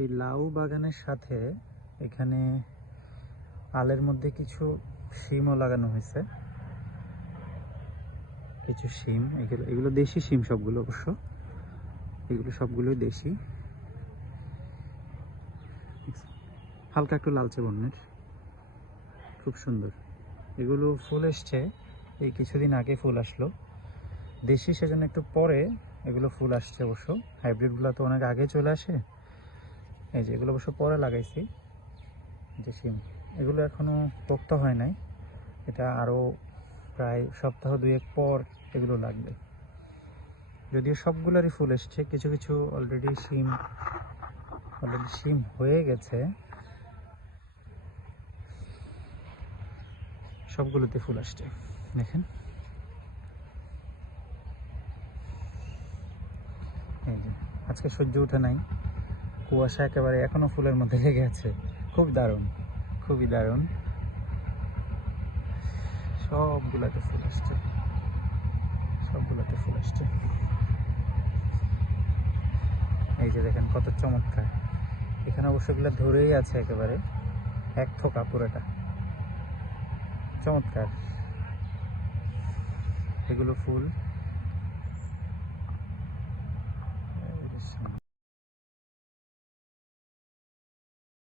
এই লাউ বাগানের সাথে এখানে আলের মধ্যে কিছু শিমও লাগানো হয়েছে। কিছু শিম, এগুলো দেশি শিম সবগুলো, অবশ্য এগুলো সবগুলোই দেশি। হালকা একটু লালচে বর্ণের, খুব সুন্দর। এগুলো ফুল এসছে এই কিছুদিন আগে, ফুল আসলো দেশি, সেজন্য একটু পরে এগুলো ফুল আসছে। অবশ্য হাইব্রিডগুলো তো অনেক আগে চলে আসে। এই যে এগুলো অবশ্য পরে লাগাইছি যে শিম, এগুলো এখনো পোক্ত হয় নাই। এটা আরও প্রায় সপ্তাহ দুয়েক পর এগুলো লাগবে। যদিও সবগুলোরই ফুল এসছে, কিছু কিছু অলরেডি শিম হয়ে গেছে। সবগুলোতে ফুল আসছে দেখেন। এই যে আজকে সূর্য ওঠে নাই, কুয়াশা একেবারে এখনো ফুলের মধ্যে লেগে আছে। খুব দারুণ, খুবই দারুণ। সবগুলোতে ফুল আসছে, সবগুলোতে ফুল আসছে। এই যে দেখেন কত চমৎকার। এখানে অবশ্য এগুলো ধরেই আছে একেবারে এক থোকা পুরোটা, চমৎকার। এগুলো ফুল।